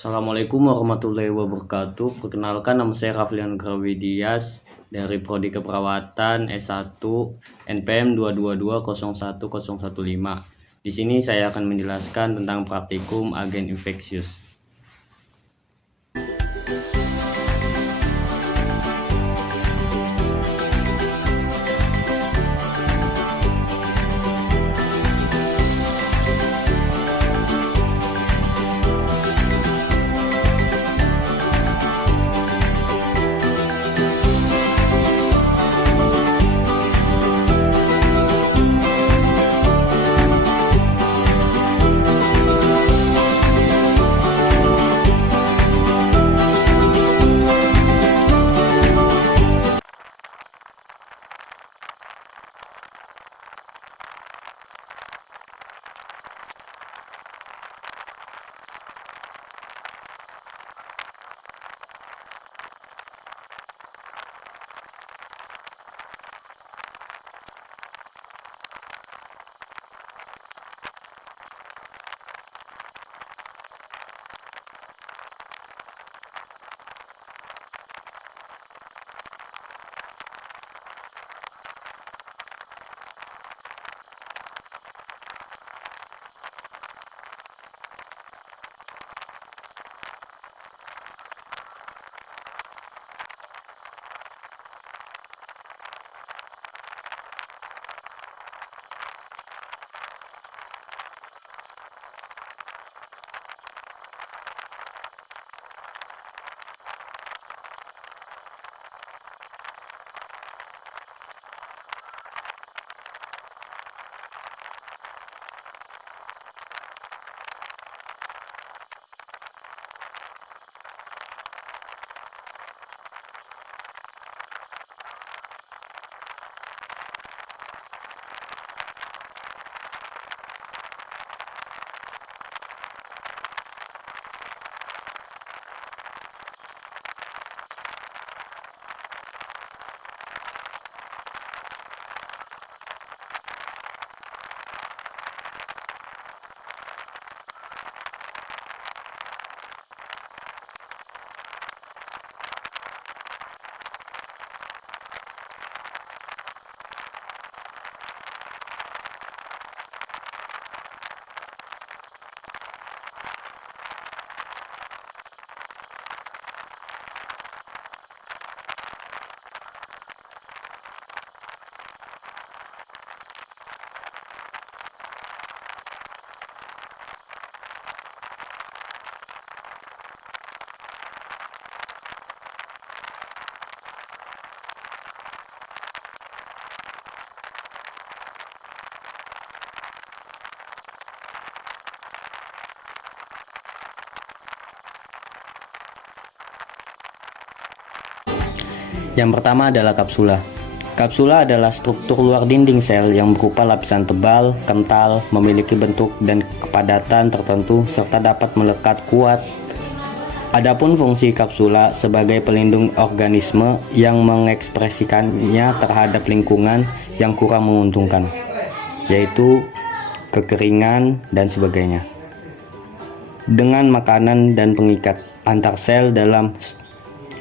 Assalamualaikum warahmatullahi wabarakatuh. Perkenalkan, nama saya Raflian Grawidias dari Prodi Keperawatan S1 NPM 222010115. Di sini saya akan menjelaskan tentang praktikum agen infeksius. Yang pertama adalah kapsula. Kapsula adalah struktur luar dinding sel yang berupa lapisan tebal, kental, memiliki bentuk dan kepadatan tertentu, serta dapat melekat kuat. Adapun fungsi kapsula sebagai pelindung organisme yang mengekspresikannya terhadap lingkungan yang kurang menguntungkan, yaitu kekeringan dan sebagainya, dengan makanan dan pengikat antar sel dalam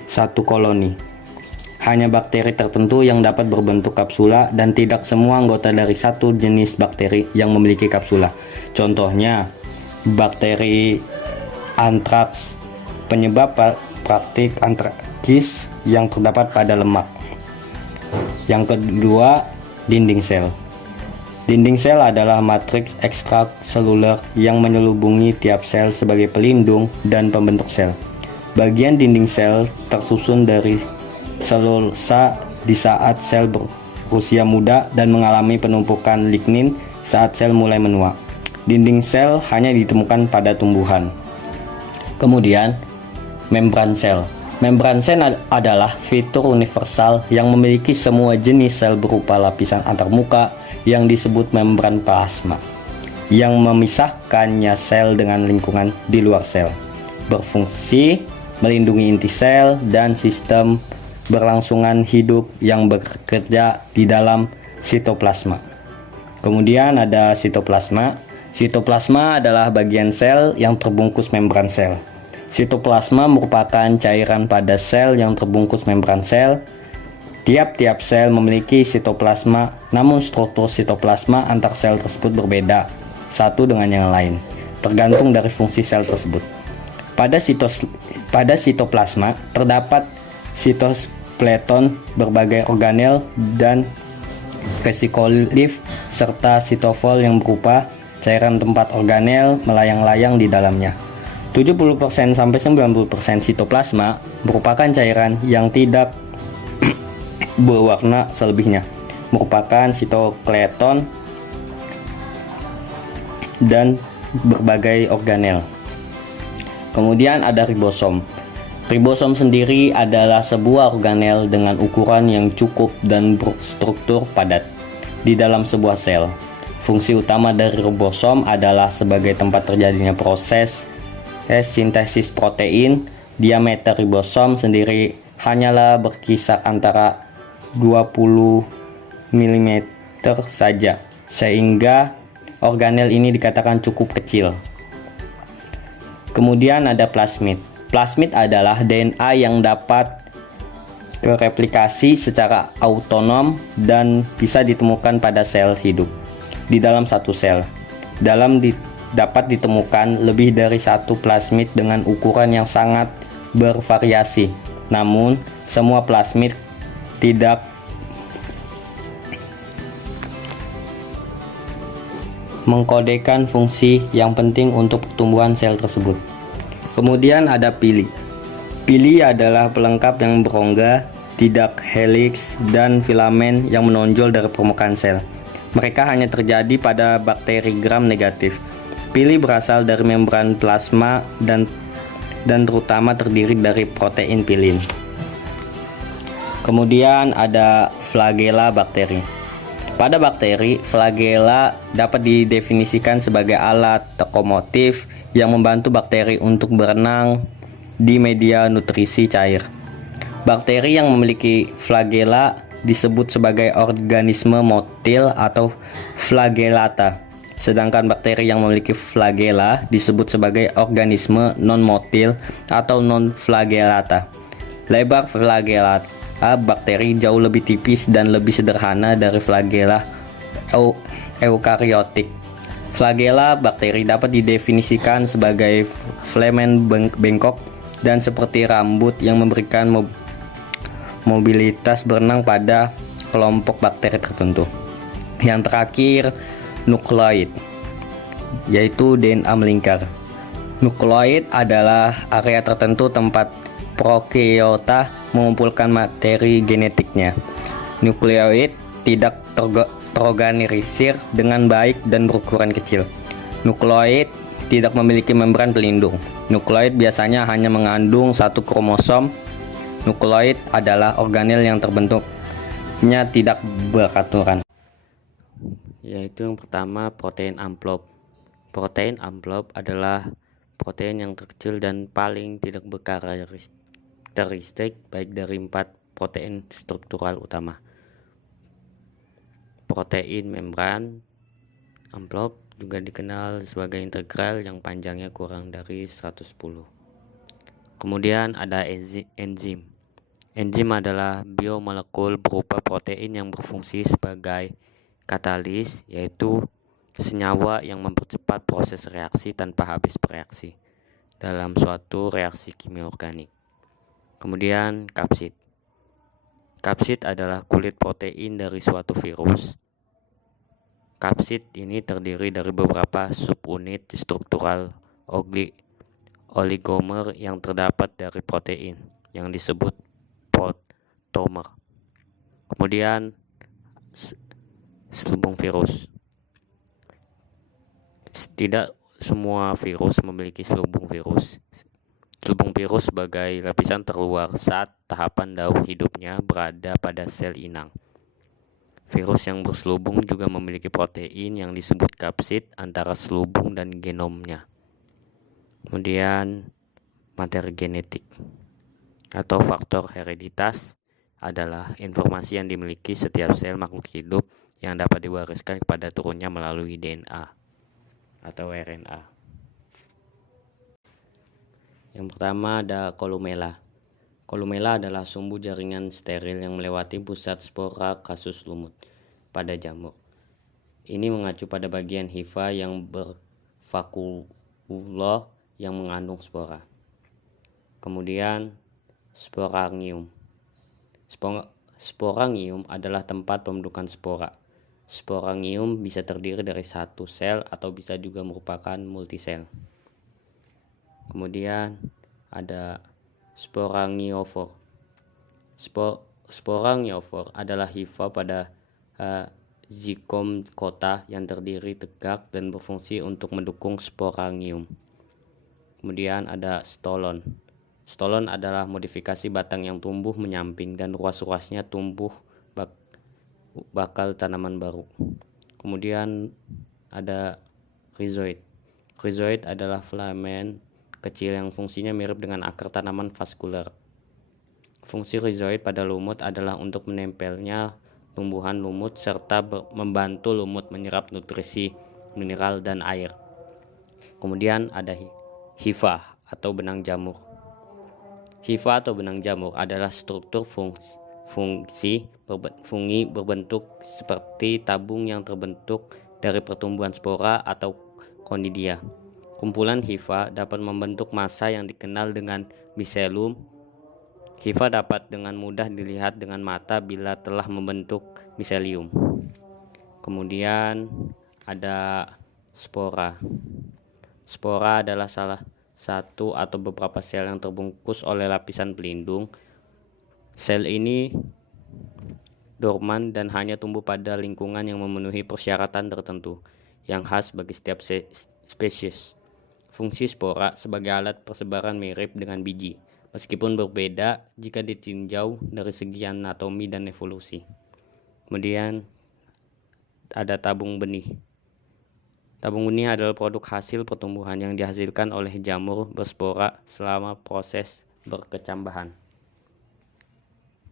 satu koloni. Hanya bakteri tertentu yang dapat berbentuk kapsula dan tidak semua anggota dari satu jenis bakteri yang memiliki kapsula. Contohnya, bakteri antraks, penyebab praktik antrakis yang terdapat pada lemak. Yang kedua, dinding sel. Dinding sel adalah matriks ekstraseluler yang menyelubungi tiap sel sebagai pelindung dan pembentuk sel. Bagian dinding sel tersusun dari selulosa di saat sel berusia muda dan mengalami penumpukan lignin saat sel mulai menua. Dinding sel hanya ditemukan pada tumbuhan. Kemudian, membran sel. Membran sel adalah fitur universal yang memiliki semua jenis sel berupa lapisan antarmuka yang disebut membran plasma, yang memisahkannya sel dengan lingkungan di luar sel. Berfungsi melindungi inti sel dan sistem berlangsungan hidup yang bekerja di dalam sitoplasma. Kemudian ada sitoplasma. Sitoplasma adalah bagian sel yang terbungkus membran sel. Sitoplasma merupakan cairan pada sel yang terbungkus membran sel. Tiap-tiap sel memiliki sitoplasma, namun struktur sitoplasma antar sel tersebut berbeda satu dengan yang lain, tergantung dari fungsi sel tersebut. Pada sitoplasma terdapat sitoskeleton, berbagai organel dan resikolif, serta sitofol yang berupa cairan tempat organel melayang-layang di dalamnya. 70% sampai 90% sitoplasma merupakan cairan yang tidak berwarna, selebihnya merupakan sitoskeleton dan berbagai organel. Kemudian ada ribosom. Ribosom sendiri adalah sebuah organel dengan ukuran yang cukup dan berstruktur padat di dalam sebuah sel. Fungsi utama dari ribosom adalah sebagai tempat terjadinya proses sintesis protein. Diameter ribosom sendiri hanyalah berkisar antara 20 mm saja, sehingga organel ini dikatakan cukup kecil. Kemudian ada plasmid. Plasmid adalah DNA yang dapat replikasi secara autonom dan bisa ditemukan pada sel hidup. Di dalam satu sel dapat ditemukan lebih dari satu plasmid dengan ukuran yang sangat bervariasi. Namun, semua plasmid tidak mengkodekan fungsi yang penting untuk pertumbuhan sel tersebut. Kemudian ada pili. Pili adalah pelengkap yang berongga, tidak heliks, dan filamen yang menonjol dari permukaan sel. Mereka hanya terjadi pada bakteri gram negatif. Pili berasal dari membran plasma dan terutama terdiri dari protein pilin. Kemudian ada flagela bakteri. Pada bakteri, flagela dapat didefinisikan sebagai alat lokomotif yang membantu bakteri untuk berenang di media nutrisi cair. Bakteri yang memiliki flagela disebut sebagai organisme motil atau flagellata. Sedangkan bakteri yang memiliki flagela disebut sebagai organisme non-motil atau non-flagellata. Lebar flagella bakteri jauh lebih tipis dan lebih sederhana dari flagela eukariotik. Flagela bakteri dapat didefinisikan sebagai filamen bengkok dan seperti rambut yang memberikan mobilitas berenang pada kelompok bakteri tertentu. Yang terakhir, nukleoid, yaitu DNA melingkar. Nukleoid adalah area tertentu tempat prokaryota mengumpulkan materi genetiknya. Nukleoid tidak terorganisir dengan baik dan berukuran kecil. Nukleoid tidak memiliki membran pelindung. Nukleoid biasanya hanya mengandung satu kromosom. Nukleoid adalah organel yang terbentuknya tidak beraturan. Yaitu yang pertama, protein amplop. Protein amplop adalah protein yang terkecil dan paling tidak berkarakteristik baik dari 4 protein struktural utama. Protein membran amplop juga dikenal sebagai integral yang panjangnya kurang dari 110. Kemudian ada enzim. Enzim adalah biomolekul berupa protein yang berfungsi sebagai katalis, yaitu senyawa yang mempercepat proses reaksi tanpa habis bereaksi dalam suatu reaksi kimia organik. Kemudian kapsid. Kapsid adalah kulit protein dari suatu virus. Kapsid ini terdiri dari beberapa subunit struktural oligomer yang terdapat dari protein yang disebut protomer. Kemudian selubung virus. Tidak semua virus memiliki selubung virus. Selubung virus sebagai lapisan terluar saat tahapan daur hidupnya berada pada sel inang. Virus yang berselubung juga memiliki protein yang disebut kapsid antara selubung dan genomnya. Kemudian materi genetik atau faktor hereditas adalah informasi yang dimiliki setiap sel makhluk hidup yang dapat diwariskan kepada turunnya melalui DNA atau RNA. Yang pertama ada kolumella. Kolumella adalah sumbu jaringan steril yang melewati pusat spora kasus lumut pada jamur. Ini mengacu pada bagian hifa yang bervakuola yang mengandung spora. Kemudian sporangium. Sporangium adalah tempat pembentukan spora. Sporangium bisa terdiri dari satu sel atau bisa juga merupakan multisel. Kemudian ada sporangiofor. Sporangiofor adalah hifa pada zygomata yang terdiri tegak dan berfungsi untuk mendukung sporangium. Kemudian ada stolon. Stolon adalah modifikasi batang yang tumbuh menyamping dan ruas-ruasnya tumbuh bakal tanaman baru. Kemudian ada rhizoid. Rhizoid adalah filamen kecil yang fungsinya mirip dengan akar tanaman vaskular. Fungsi rhizoid pada lumut adalah untuk menempelnya tumbuhan lumut serta membantu lumut menyerap nutrisi, mineral, dan air. Kemudian ada hifa atau benang jamur. Hifa atau benang jamur adalah struktur fungi berbentuk seperti tabung yang terbentuk dari pertumbuhan spora atau conidia. Kumpulan hifa dapat membentuk massa yang dikenal dengan miselium. Hifa dapat dengan mudah dilihat dengan mata bila telah membentuk miselium. Kemudian ada spora. Spora adalah salah satu atau beberapa sel yang terbungkus oleh lapisan pelindung. Sel ini dorman dan hanya tumbuh pada lingkungan yang memenuhi persyaratan tertentu yang khas bagi setiap spesies. Fungsi spora sebagai alat persebaran mirip dengan biji, meskipun berbeda jika ditinjau dari segi anatomi dan evolusi. Kemudian ada tabung benih. Tabung benih adalah produk hasil pertumbuhan yang dihasilkan oleh jamur berspora selama proses berkecambahan.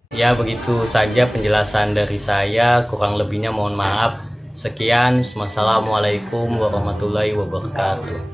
Ya, begitu saja penjelasan dari saya, kurang lebihnya mohon maaf. Sekian, wassalamualaikum warahmatullahi wabarakatuh.